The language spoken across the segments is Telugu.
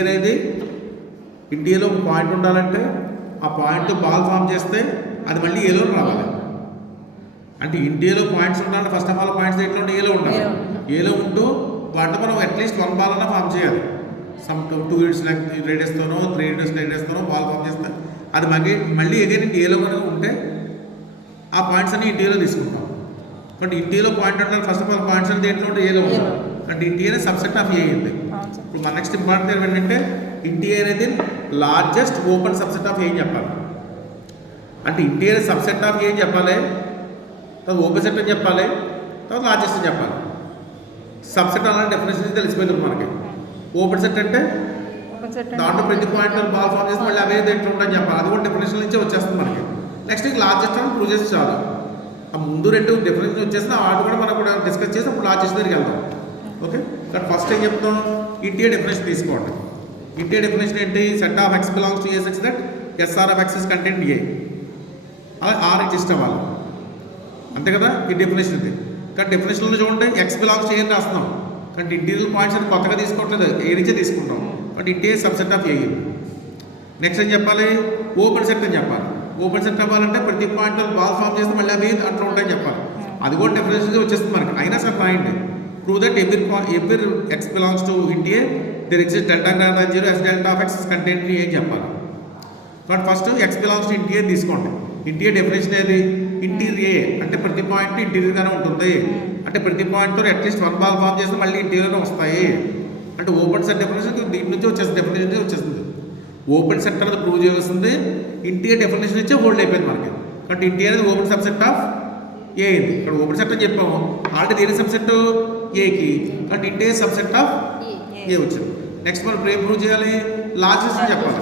అనేది ఇండియాలో ఒక పాయింట్ ఉండాలంటే ఆ పాయింట్ బాల్ ఫామ్ చేస్తే అది మళ్ళీ ఏలో రావాలి. అంటే ఇండియాలో పాయింట్స్ ఉండాలంటే ఫస్ట్ ఆఫ్ ఆల్ పాయింట్స్ దేంట్లో ఏలో ఉండాలి. ఏలో ఉంటూ వాటిలో మనం అట్లీస్ట్ 1 బాల్ అన్నా ఫామ్ చేయాలి. సమ్ 2 యూనిట్స్ రేడియస్తోనో 3 యూనిట్స్ రేడియస్తోనో బాల్ ఫామ్ చేస్తే అది మళ్ళీ ఎగైన్ ఏలో కనుక ఉంటే ఆ పాయింట్స్ అన్ని ఇండియాలో తీసుకుంటాం. బట్ ఇండియాలో పాయింట్ అంటే ఫస్ట్ ఆఫ్ ఆల్ పాయింట్స్ అని దేంట్లో ఉంటే ఏలో ఉండాలి. అంటే ఇండియా సబ్సెట్ ఆఫ్ ఏ అయింది. ఇప్పుడు మన నెక్స్ట్ ఇంపార్టెంట్ ఏంటంటే ఇండియా అనేది లార్జెస్ట్ ఓపెన్ సబ్సెట్ ఆఫ్ ఏ అని చెప్పాలి. అంటే ఇండియా సబ్సెట్ ఆఫ్ ఏ అని చెప్పాలి, తర్వాత ఓపెన్ సెట్ అని చెప్పాలి, తర్వాత లార్జెస్ట్ అని చెప్పాలి. సబ్సెట్ అలాంటి డెఫినేషన్ తెలిసిపోయింది మనకి. ఓపెన్ సెట్ అంటే దాంట్లో ప్రతి పాయింట్ బాల్ ఫామ్ చేసి మళ్ళీ అవే దేంట్లో ఉంటాయని చెప్పాలి. అది కూడా డెఫినేషన్ నుంచే వచ్చేస్తుంది మనకి. నెక్స్ట్ లార్జెస్ట్ అని ప్రూవ్ చేసి చాలు. ఆ ముందు 2 డెఫినేషన్ వచ్చేసిన వాటి కూడా మనం కూడా డిస్కస్ చేసి అప్పుడు లార్జెస్ట్ దగ్గరికి వెళ్దాం. ఓకే, కానీ ఫస్ట్ ఏం చెప్తాం, ఇండియా డెఫినేషన్ తీసుకోండి. ఇండియా డెఫినేషన్ ఏంటి? Set of X belongs to A such that S R of X is contained A. అలా ఆర్ ఎగ్జిస్ట్ అవ్వాలి, అంతే కదా ఈ డెఫినేషన్ ఇది. కానీ డెఫినేషన్లో చూడండి ఎక్స్ బిలాంగ్స్ టు ఏ అని రాస్తున్నాం, కానీ ఇంటీరియల్ పాయింట్స్ అని కొత్తగా తీసుకోవట్లేదు, ఏ నుంచే తీసుకుంటాం. But India subset of A. Next ఏం చెప్పాలి? ఓపెన్ సెట్ అని చెప్పాలి. ఓపెన్ సెట్ అవ్వాలంటే ప్రతి పాయింట్ బాల్ ఫామ్ చేస్తే మళ్ళీ అవి అట్లా ఉంటాయని చెప్పాలి. అది కూడా డెఫినేషన్ వచ్చేస్తుంది మనకి. అయినా సరే రాయండి. Prove that every x belongs to India, there exists delta greater than 0 as delta of x is contained in A అని చెప్పాలి. But first x belongs to India తీసుకోండి. ఇండియా డెఫినేషన్ ఏది? ఇంటీరియర్ ఏ అంటే ప్రతి పాయింట్ ఇంటీరియర్గానే ఉంటుంది. అంటే ప్రతి పాయింట్తో అట్లీస్ట్ 1 బాల్ ఫామ్ చేస్తే మళ్ళీ ఇంటీరియర్గా వస్తాయి. అంటే ఓపెన్ సెట్ డెఫినేషన్ దీని నుంచి వచ్చేస్తుంది, డెఫినేషన్ నుంచి వచ్చేస్తుంది. ఓపెన్ సెట్ అనేది ప్రూవ్ చేస్తుంది, ఇంటీరియర్ డెఫినేషన్ నుంచే హోల్డ్ అయిపోయింది మనకి. కాబట్టి ఇండియా అనేది ఓపెన్ సబ్సెట్ ఆఫ్ ఏ అయింది. ఇక్కడ ఓపెన్ సెట్ అని చెప్పాము, ఆల్రెడీ దేని సబ్సెట్ ఏకి, కాబట్టి ఇండియా సబ్సెట్ ఆఫ్ ఏ వచ్చింది. నెక్స్ట్ మనం ఏం ప్రూవ్ చేయాలి? లార్జెస్ట్ అని చెప్పాలి.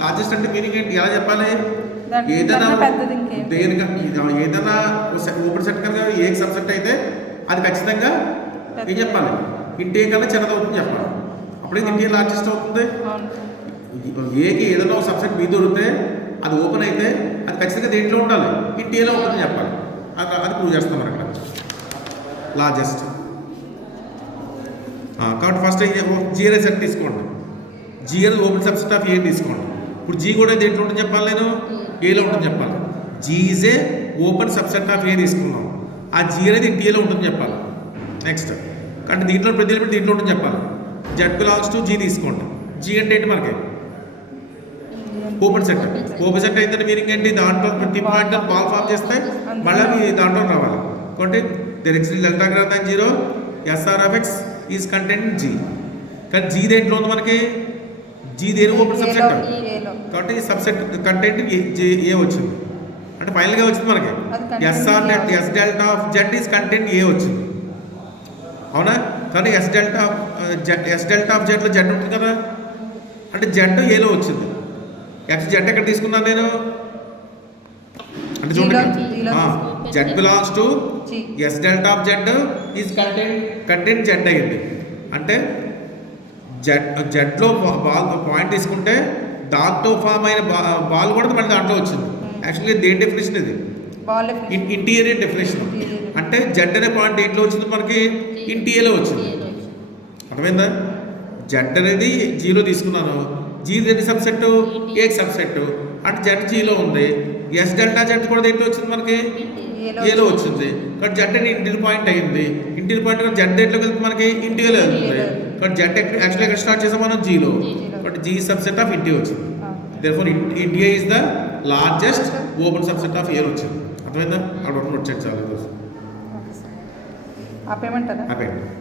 లార్జెస్ట్ అంటే మీనింగ్ ఏంటి? ఎలా చెప్పాలి? ఏదైనా ఏదైనా ఓపెన్ సెట్ కనుక ఏకి సబ్సెట్ అయితే అది ఖచ్చితంగా ఏం చెప్పాలి? ఇండియా కన్నా చిన్నదవుతుంది చెప్పాలి. అప్పుడైతే ఇండియా లార్జెస్ట్ అవుతుంది. ఏకి ఏదైనా ఒక సబ్సెట్ బి దొరికితే అది ఓపెన్ అయితే అది ఖచ్చితంగా దేంట్లో ఉండాలి? ఇండియాలో ఉంటుందని చెప్పాలి. అది ప్రూవ్ చేస్తాం మనం అక్కడ లార్జెస్ట్. కాబట్టి ఫస్ట్ జిఆర్ఏ సెట్ తీసుకోండి. జీ అనేది ఓపెన్ సబ్సెట్ ఆఫ్ ఏ తీసుకోండి. ఇప్పుడు జీ కూడా దేంట్లో ఉంటుంది చెప్పాలి? నేను ఏలో ఉంటుంది చెప్పాలి. G is A open subset of A తీసుకున్నాం. ఆ జీ అనేది ఇండియాలో ఉంటుంది చెప్పాలి. నెక్స్ట్ అంటే దీంట్లో ప్రతి ఎలిమెంట్ దీంట్లో ఉంటుంది చెప్పాలి. జెడ్ బిలాంగ్స్ టు జీ తీసుకోండి. జీ అంటే ఏంటి మనకి? Open set. ఓపెన్ సెట్ అయితే మీనింగ్ ఏంటి? దాంట్లో ప్రతి పాయింట్ బాల్ ఫామ్ చేస్తే మళ్ళీ దాంట్లో రావాలి. కాబట్టి there exists delta greater than 0 S R of X is contained G. కానీ జీ దేంట్లో ఉంది మనకి? జీ దేని ఓపెన్ సబ్సెట్, కాబట్టి సబ్సెట్ కంటెంట్ ఏ వచ్చింది. అంటే ఫైనల్గా వచ్చింది మనకి S R S delta of Z is contained A వచ్చింది, అవునా? కానీ ఎస్ డెల్టా ఆఫ్ జెడ్లో జెడ్ ఉంటుంది కదా, అంటే జెడ్ ఏలో వచ్చింది. ఎక్స్ జెడ్ ఎక్కడ తీసుకున్నాను నేను? అంటే చూడండి, Z belongs to S delta of Z is content Z అయ్యింది. అంటే జెడ్లో బాల్ పాయింట్ తీసుకుంటే దాంతో ఫామ్ అయిన బాల్ కూడా మళ్ళీ దాంట్లో వచ్చింది. యాక్చువల్గా దేని డెఫినేషన్ ఇది? Interior definition. అంటే జెడ్ అనే పాయింట్ దేంట్లో వచ్చింది మనకి? ఇంటీరియర్లో వచ్చింది. అర్థమైందా? జెడ్ అనేది జీలో తీసుకున్నాను, జీ దేని సబ్సెట్? A subset. అంటే జెడ్ జీలో ఉంది. ఎస్ డెల్టా జెడ్ కూడా దేంట్లో వచ్చింది మనకి? ఏలో వచ్చింది. కాబట్టి జెడ్ అని ఇంటీరియర్ పాయింట్ అయింది. ఇంటీరియర్ పాయింట్ జెడ్ దేంట్లోకి వెళ్తుంది మనకి? ఇంటీరియర్లో వెళ్తుంది. కాబట్టి జెడ్ యాక్చువల్లీ ఎక్కడ స్టార్ట్ చేసాం మనం? జీలో. But G subset of interior వచ్చింది. Therefore interior is the largest open subset of A వచ్చింది. అర్థమైందా? అక్కడ వచ్చేది చాలా. ఆపేయమంటారా? ఆపేయండి.